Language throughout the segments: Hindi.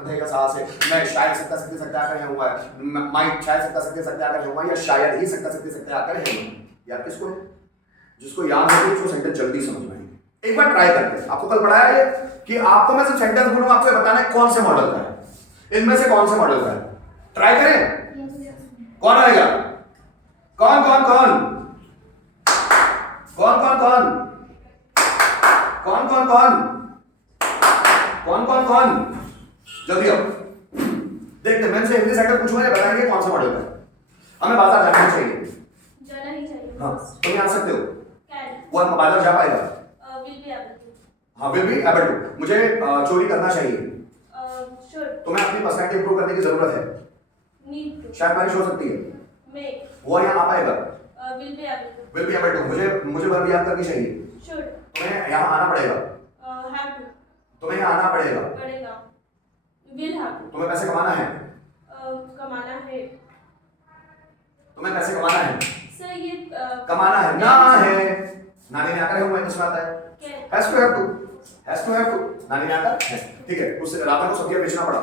मथे का सा से मैं शायद सकता सकते सकता आकर है हुआ है, माइट शायद सकता सकते सकते आकर है हुआ या शायद ही सकता सकते सकते आकर है हुआ। याद किसको है? जिसको याद है उसको सेंटेंस जल्दी समझ में आएंगे। एक बार ट्राई करते हैं। आपको कल पढ़ाया है कि आपको मैं सिर्फ सेंटेंस बोलूंगा, आपको बताना है कौन से मॉडल का है, इनमें से कौन से मॉडल का है। ट्राई करें। कौन आएगा? कौन कौन कौन कौन कौन कौन कौन कौन कौन कौन कौन जल्दी आओ। देखते हैं, मैं से हिंदी सेंटेंस पूछूंगा, बताएंगे कौन सा मॉडल का है। हमें बाजार जाना चाहिए, ही चाहिए। हाँ तुम आ सकते हो। कैन। वो बाजार जा पाएगा? Will be able to. हाँ विल बी एबल टू। मुझे चोरी करना चाहिए। शुड। तुम्हें अपनी पर्सनैलिटी इंप्रूव करने की जरूरत है। Need to. शायद बारिश हो सकती है। मे। वो यहाँ आ पाएगा? Will be able to. Will be able to. मुझे वर्ब याद करनी चाहिए। शुड। तुम्हें यहाँ आना पड़ेगा। Have to. तुम्हें यहाँ आना पड़ेगा। पड़ेगा। Will have to. तुम्हें पैसे कमाना है। कमाना है। तुम्हें पैसे कमाना है। सर ये कमाना है ना है। नानी ने आकर हुआ है, किसमें आता है? Has to have to. Has to have to. नानी ने आकर है, ठीक है। उससे राधा को सब्जियां बेचना पड़ा।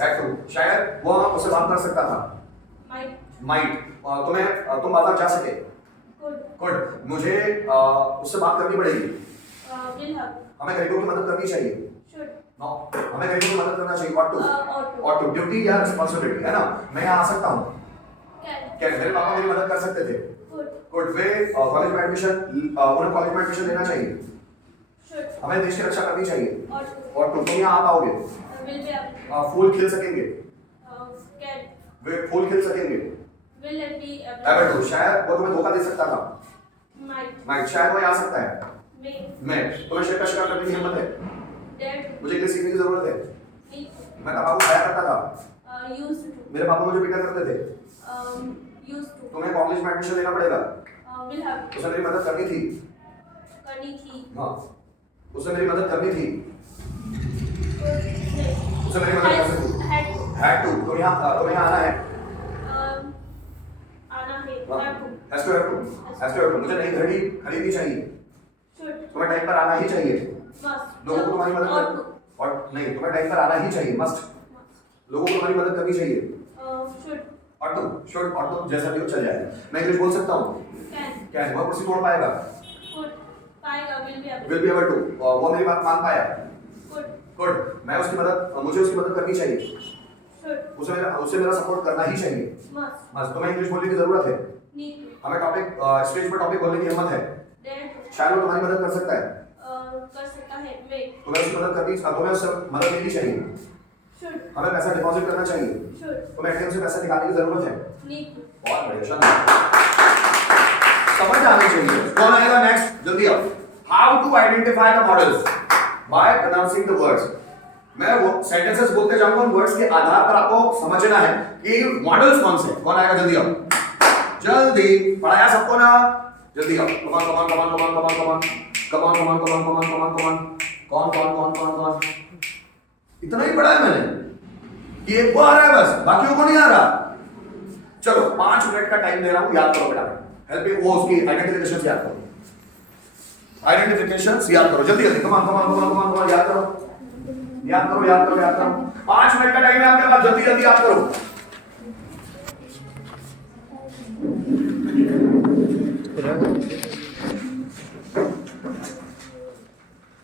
Had to. शायद वो उससे बात कर सकता था। माइट। तुम बाजार जा सके। गुड। मुझे उससे बात करनी पड़ेगी। Will have. हमें गरीबों की मदद करनी चाहिए। शुड। नो, हमें गरीबों की मदद करना चाहिए। Ought to. ड्यूटी या रिस्पांसिबिलिटी है ना। मैं यहाँ आ सकता हूँ। कैन। मेरे पापा मेरी मदद कर सकते थे। गुड। वे कॉलेज में एडमिशन, उन्हें कॉलेज में एडमिशन लेना चाहिए। शुड। हमें देश की रक्षा करनी चाहिए। ऑट तुम यहाँ आ पाओगे? Will be able. फूल खिल सकेंगे। कैन। वे फूल खिल सकेंगे। Will be able to. शायद वो तुम्हें धोखा दे सकता था। माइट। शायद वो आ सकता है। मे। मैं। तुम्हें शेर का शिकार करने की हिम्मत है। डेड। मुझे इंग्लिश सीखने की जरूरत है। नीड। मैं तंबाकू खाया करता था। Used to. मेरे पापा मुझे पीटा करते थे। Used to. तुम्हें कॉलेज में एडमिशन लेना पड़ेगा। Will have. उसे मेरी मदद करनी थी। करनी थी। हाँ, उसे मेरी मदद करनी थी। नहीं। उसे मेरी मदद करनी थी। Had to. तुम्हें यहाँ आना है। आना है। Have to. Has to have to. Has to have to. मुझे नई घड़ी खरीदनी चाहिए। शुड। तुम्हें टाइम पर आना ही चाहिए। मस्ट। लोगों को तुम्हारी मदद कर और नहीं, तुम्हें टाइम पर आना ही चाहिए। मस्ट। लोगों को तुम्हारी मदद करनी चाहिए। शुड। और तुम शुड और तुम जैसा भी हो चल जाएगा। मैं इंग्लिश बोल सकता हूँ। कैन। वो कुर्सी तोड़ पाएगा। पाएगा। Will be able. Will be able to. वो मेरी बात मान पाया। गुड। मुझे उसकी मदद करनी चाहिए। शुड। उसे मेरा सपोर्ट करना ही चाहिए। मस्ट। तुम्हें इंग्लिश बोलने की जरूरत है। Need to. हमें स्टेज पर टॉपिक बोलने की हिम्मत है। डेड। शायद वो तुम्हारी मदद कर सकता है। कर सकता है। मे। तुम्हें उससे मदद लेनी चाहिए। शुड। हमें पैसा डिपॉजिट करना चाहिए। शुड। तुम्हें एटीएम से पैसा निकालने की जरूरत है। Need to. बहुत बढ़िया, शानदार। समझ आनी चाहिए। कौन आएगा नेक्स्ट? जल्दी आओ। How to identify the models by pronouncing the words. मैं वो सेंटेंसेस बोलते जाऊंगा, उन वर्ड्स के आधार पर आपको समझना है कि मॉडल्स कौन से। कौन आएगा? जल्दी आओ। जल्दी पढ़ाया सबको ना? जल्दी आओ। कमान कमान कमान कमान कमान कमान कमान कमान कमान कमान कमान कमान कौन कौन कौन कौन कौन इतना ही पढ़ा है मैंने कि एक को आ रहा है बस, बाकियों को नहीं आ रहा। चलो 5 मिनट का टाइम दे रहा हूं, याद करो बेटा। Help me. वो उसकी आइडेंटिफिकेशन याद करो। आइडेंटिफिकेशन याद करो। जल्दी जल्दी। कमान कमान कमान कमान कमान याद करो। याद करो याद करो याद करो। 5 मिनट का टाइम है आपके पास। जल्दी जल्दी याद करो।